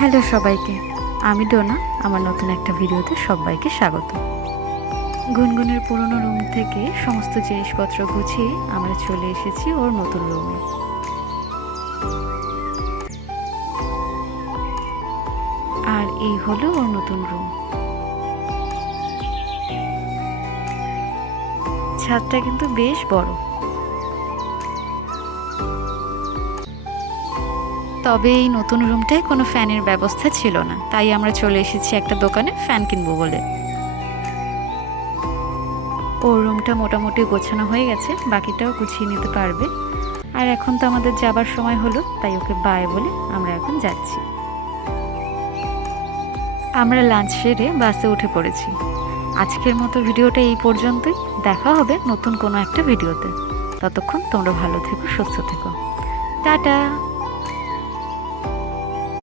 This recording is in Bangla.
হ্যালো সবাইকে, আমি ডোনা। আমার নতুন একটা ভিডিওতে সবাইকে স্বাগত। গুনগুনের পুরনো রুম থেকে সমস্ত জিনিসপত্র গুছিয়ে আমরা চলে এসেছি ওর নতুন রুমে। আর এই হলো ওর নতুন রুম। ছাদটা কিন্তু বেশ বড়। তবে এই নতুন রুমটায় কোনো ফ্যানের ব্যবস্থা ছিল না, তাই আমরা চলে এসেছি একটা দোকানে ফ্যান কিনবো বলে। ওর রুমটা মোটামুটি গোছানো হয়ে গেছে, বাকিটাও গুছিয়ে নিতে পারবে। আর এখন তো আমাদের যাবার সময় হলো, তাই ওকে বাই বলে আমরা এখন যাচ্ছি। আমরা লাঞ্চ সেরে বাসে উঠে পড়েছি। আজকের মতো ভিডিওটা এই পর্যন্তই। দেখা হবে নতুন কোনো একটা ভিডিওতে। ততক্ষণ তোমরা ভালো থেকো, সুস্থ থেকো। টাটা।